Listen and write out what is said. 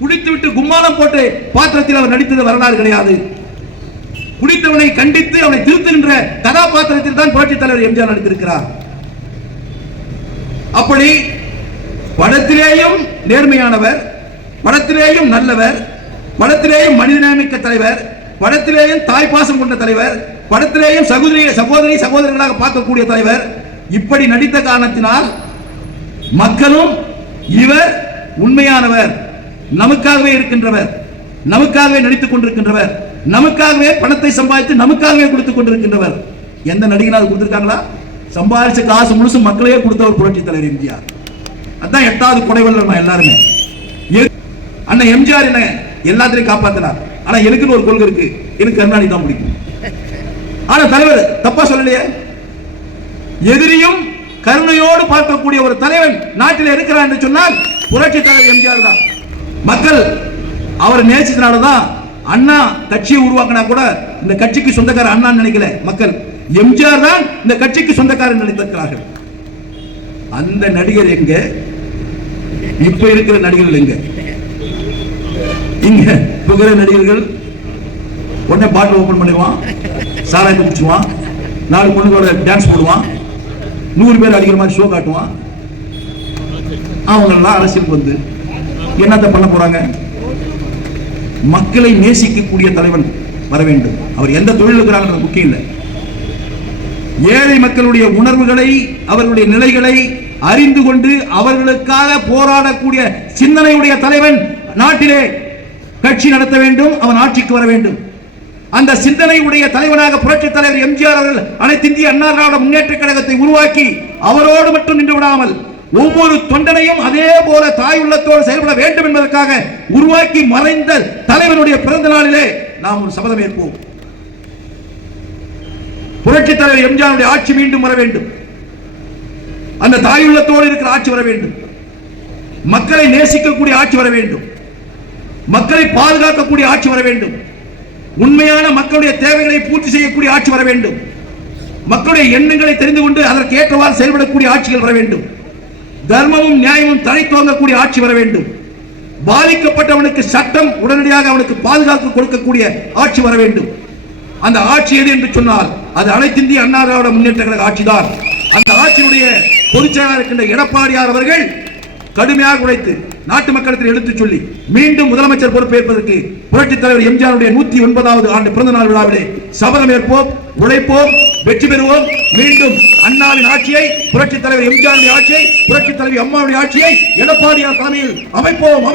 குடித்துவிட்டு கும்மாளம் போட்டு பாத்திரத்தில் அவர் நடித்தது வரலாறு கிடையாது. குடித்தவனை கண்டித்து அவனை திருத்துகின்ற கதாபாத்திரத்தில் தான் புரட்சித் தலைவர் எம்ஜிஆர் நடித்திருக்கிறார். அப்படி படத்திலேயும் நேர்மையானவர், படத்திலேயும் நல்லவர், படத்திலேயும் மனிதநேயமிக்க தலைவர், படத்திலேயும் தாய்ப்பாசம் கொண்ட தலைவர், படத்திலேயும் சகோதரி சகோதரர்களாக பார்க்கக்கூடிய தலைவர், இப்படி நடித்த காரணத்தினால் மக்களும் இவர் உண்மையானவர், நமக்காகவே இருக்கின்றவர், நமக்காகவே நடித்துக் கொண்டிருக்கின்றவர், நமக்காகவே பணத்தை சம்பாதித்து நமக்காகவே கொடுத்துக் கொண்டிருக்கின்றவர். எந்த நடிகனாவது கொடுத்திருக்காங்களா? சம்பாதிச்ச காசு முழுசு மக்களையே கொடுத்தவர் புரட்சி தலைவர் எம்ஜிஆர். அதான் 8வது கொடைவள்ளல். எல்லாருமே அண்ணன் எம்ஜிஆர் என்ன எல்லாத்தையும் காப்பாத்தினார். ஆனா எனக்குன்னு ஒரு கொள்கை இருக்கு, எனக்கு கருணாநிதி தான் பிடிக்கும். ஆனா தலைவர் தப்பா சொல்லலையே. எதிரியும் கருணையோடு பார்க்கக்கூடிய ஒரு தலைவன் நாட்டில் இருக்கிறார் என்று சொன்னால் புரட்சி தலைவர் எம்ஜிஆர் தான். மக்கள் அவர் நேசித்தனாலதான் அண்ணா கட்சியை உருவாக்கினா கூட இந்த கட்சிக்கு சொந்தக்காரர் அண்ணா நினைக்கல. மக்கள் எம்ஜிஆர் தான் இந்த கட்சிக்கு சொந்தக்காரர் நினைத்திருக்கிறார்கள். அந்த நடிகர் எங்க? இப்ப இருக்கிற நடிகர்கள் எங்க? இங்க புகழ நடிகர்கள் உடனே பாட்டில் ஓபன் பண்ணிடுவான், சாராயத்தை குடிச்சுவான், 4 பொண்ணுகளோட டான்ஸ் போடுவான், 100 பேர் அடிக்கிற மாதிரி ஷோ காட்டுவான். அவங்க எல்லாம் அரசியலுக்கு வந்து என்னத்தை பண்ண போறாங்க? மக்களை நேசிக்கக்கூடிய தலைவன் வர வேண்டும். அவர் எந்த தொழில் இருக்கிறாங்க முக்கியம் இல்லை. ஏழை மக்களுடைய உணர்வுகளை, அவர்களுடைய நிலைகளை அறிந்து கொண்டு அவர்களுக்காக போராடக்கூடிய சிந்தனையுடைய தலைவன் நாட்டிலே கட்சி நடத்த வேண்டும், அவன் ஆட்சிக்கு வர வேண்டும். அந்த சிந்தனையுடைய தலைவனாக புரட்சித் தலைவர் எம்ஜிஆர் அவர்கள் அனைத்து இந்திய அண்ணா திராவிட முன்னேற்ற கழகத்தை உருவாக்கி அவரோடு மட்டும் நின்று விடாமல் ஒவ்வொரு தொண்டனையும் அதே போல தாய் உள்ளத்தோடு செயல்பட வேண்டும் என்பதற்காக உருவாக்கி மறைந்த தலைவனுடைய பிறந்த நாளிலே நாம் ஒரு சபதம் ஏற்போம். புரட்சித் தலைவர் எம்ஜிஆருடைய ஆட்சி மீண்டும் வர வேண்டும். அந்த தாய் உள்ளத்தோடு இருக்கிற ஆட்சி வர வேண்டும். மக்களை நேசிக்கக்கூடிய ஆட்சி வர வேண்டும். மக்களை பாதுகாக்கக்கூடிய ஆட்சி வர வேண்டும். உண்மையான மக்களுடைய தேவைகளை பூர்த்தி செய்யக்கூடிய ஆட்சி வர வேண்டும். மக்களுடைய எண்ணங்களை தெரிந்து கொண்டு அதற்கு ஏற்றவாறு செயல்படக்கூடிய ஆட்சிகள் வர வேண்டும். தர்மமும் நியாயமும் தழைத்தோங்கக்கூடிய ஆட்சி வர வேண்டும். பாதிக்கப்பட்டவனுக்கு சட்டம் உடனடியாக அவனுக்கு பாதுகாப்பு கொடுக்கக்கூடிய ஆட்சி வர வேண்டும். அந்த ஆட்சி எது என்று சொன்னால் அது அனைத்து இந்திய அண்ணா திராவிட முன்னேற்ற கழக ஆட்சிதான். அந்த ஆட்சியினுடைய பொதுச் செயலாளர் இருக்கின்ற எடப்பாடியார் அவர்கள் கடுமையாக உழைத்து நாட்டு மக்களிடத்தில் எடுத்துச் சொல்லி மீண்டும் முதலமைச்சர் பொறுப்பேற்பதற்கு புரட்சித் தலைவர் எம்ஜிஆருடைய 109வது ஆண்டு பிறந்த நாள் விழாவிலே சபதம் ஏற்போம், உழைப்போம், வெற்றி பெறுவோம். மீண்டும் அண்ணாவின் ஆட்சியை, புரட்சித் தலைவர் எம்ஜிஆருடைய ஆட்சியை, புரட்சித் தலைவி அம்மாவுடைய ஆட்சியை எடப்பாடியார் தலைமையில் அமைப்போம்.